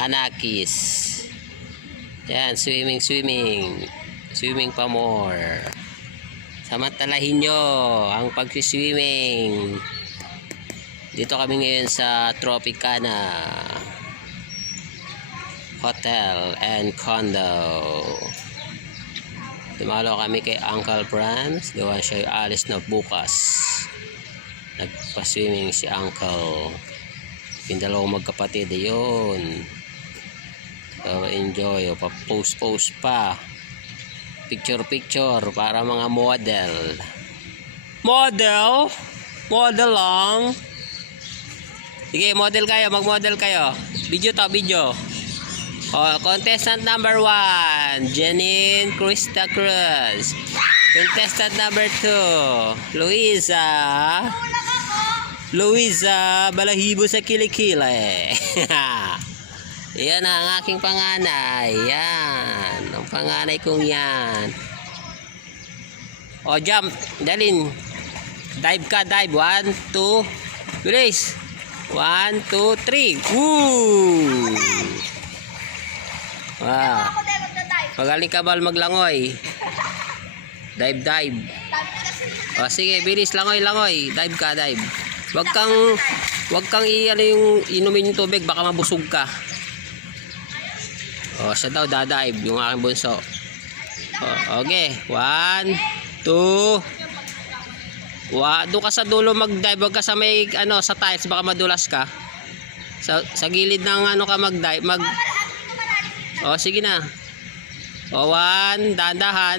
Anakis. Yan, swimming pa more. Samantalahin nyo ang pagsiswimming. Dito kami ngayon sa Tropicana Hotel and Condo. Dumalo kami kay Uncle Franz. Gawa siya alis na bukas. Nagpa-swimming si Uncle. Yung dalawang magkapatid yun. So enjoy. Pa-post pa. Picture para mga model lang. Sige, model kayo, mag-model kayo. Video. Contestant number 1, Janine Krista Cruz. Contestant number 2, Luisa Balahibo sa Kilikili. Yan ang aking panganay. Yan. Ang panganay kong yan. O, jump. Dalin. Dive ka, dive. 1, 2. Bilis. 1, 2, 3. Woo! Wow. Magaling ka bal maglangoy. Dive. O, sige. Bilis. Langoy. Dive ka, dive. Wag kang yung inumin yung tubig. Baka mabusog ka. O, siya daw dadive, yung aking bunso. O, okay. 1, 2. Doon ka sa dulo mag-dive. Huwag ka sa may, sa tiles. Baka madulas ka. Sa gilid ng ka mag-dive. O, sige na. O, 1. Dahan-dahan.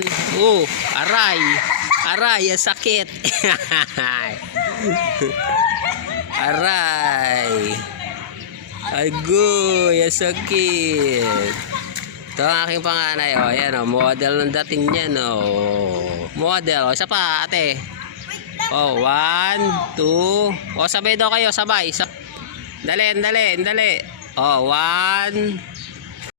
Aray, sakit. Aray. Agoy, sakit. Ito ang aking panganay. O, yan o. Model ng dating niyan o. Model. O, isa pa, ate. O, 1, 2. O, sabay daw kayo, sabay. Dali. O, 1,